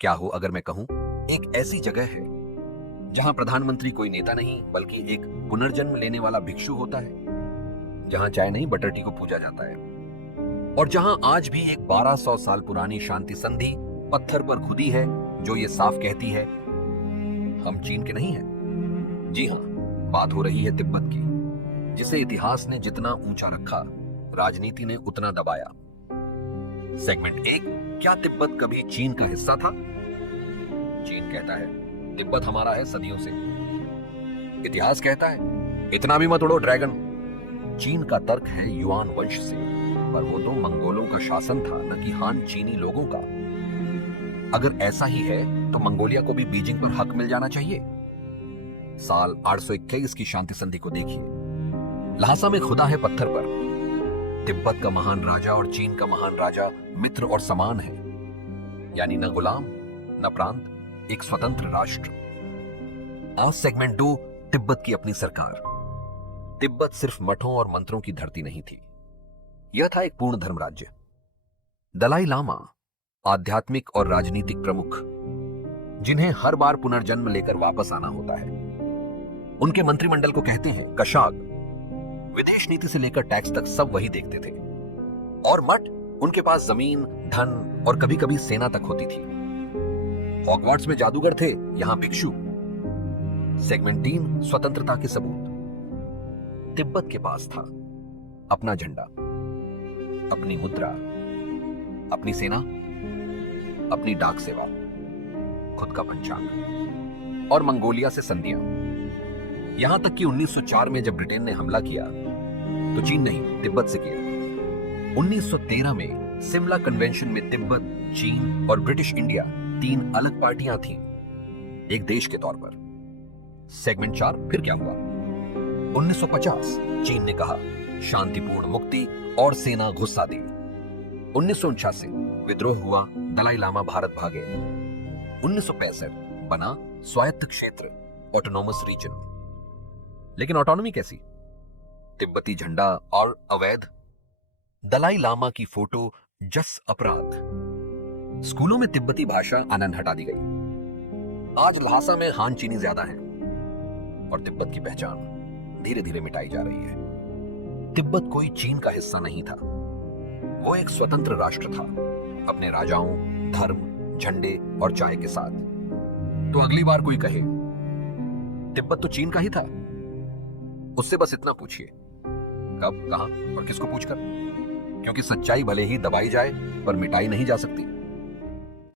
क्या हो अगर मैं कहूं, एक ऐसी जगह है जहां प्रधानमंत्री कोई नेता नहीं बल्कि एक पुनर्जन्म लेने वाला भिक्षु होता है, जहां चाय नहीं बटर टी को पूजा जाता है, और जहां आज भी एक 1200 साल पुरानी शांति संधि पत्थर पर खुदी है जो ये साफ कहती है, हम चीन के नहीं हैं। जी हां, बात हो रही है तिब्बत की, जिसे इतिहास ने जितना ऊंचा रखा, राजनीति ने उतना दबाया। सेगमेंट 1, क्या तिब्बत कभी चीन का हिस्सा था? चीन कहता है तिब्बत हमारा है सदियों से। इतिहास कहता है इतना भी मत उड़ो ड्रैगन। चीन का तर्क है युआन वंश से, पर वो तो मंगोलों का शासन था, न कि हान चीनी लोगों का। अगर ऐसा ही है तो मंगोलिया को भी बीजिंग पर हक मिल जाना चाहिए। साल 821 की शांति संधि को देखिए। ल्हासा में खुदा है पत्थर पर, तिब्बत का महान राजा और चीन का महान राजा मित्र और समान है, यानी न गुलाम न प्रांत, एक स्वतंत्र राष्ट्र। आज सेगमेंट 2, तिब्बत की अपनी सरकार। तिब्बत सिर्फ मठों और मंत्रों की धरती नहीं थी, यह था एक पूर्ण धर्म राज्य। दलाई लामा आध्यात्मिक और राजनीतिक प्रमुख, जिन्हें हर बार पुनर्जन्म लेकर वापस आना होता है। उनके मंत्रिमंडल को कहते हैं कशाग। विदेश नीति से लेकर टैक्स तक सब वही देखते थे, और मठ, उनके पास जमीन, धन और कभी कभी सेना तक होती थी। हॉगवार्ट्स में जादूगर थे, यहां भिक्षु। सेगमेंट 3, स्वतंत्रता के सबूत। तिब्बत के पास था अपना झंडा, अपनी मुद्रा, अपनी सेना, अपनी डाक सेवा, खुद का पंचांग और मंगोलिया से संधियां। यहां तक कि 1904 में जब ब्रिटेन ने हमला किया तो चीन नहीं, तिब्बत से किया। 1913 में सिमला कन्वेंशन में तिब्बत, चीन और ब्रिटिश इंडिया 3 अलग पार्टियां थीं, एक देश के तौर पर। सेगमेंट 4, फिर क्या हुआ? 1950 चीन ने कहा शांतिपूर्ण मुक्ति और सेना घुसा दी। 1989 विद्रोह हुआ, दलाई लामा भारत भागे। 1965 बना स्वायत्त क्षेत्र, ऑटोनोमस रीजन। लेकिन ऑटोनॉमी कैसी? तिब्बती झंडा और अवैध। दलाई लामा की फोटो जस अपराध। स्कूलों में तिब्बती भाषा आनंद हटा दी गई। आज ल्हासा में हान चीनी ज्यादा है और तिब्बत की पहचान धीरे धीरे मिटाई जा रही है। तिब्बत कोई चीन का हिस्सा नहीं था, वो एक स्वतंत्र राष्ट्र था, अपने राजाओं, धर्म, झंडे और चाय के साथ। तो अगली बार कोई कहे तिब्बत तो चीन का ही था, उससे बस इतना पूछिए, कब, कहां और किसको पूछकर, क्योंकि सच्चाई भले ही दबाई जाए पर मिटाई नहीं जा सकती।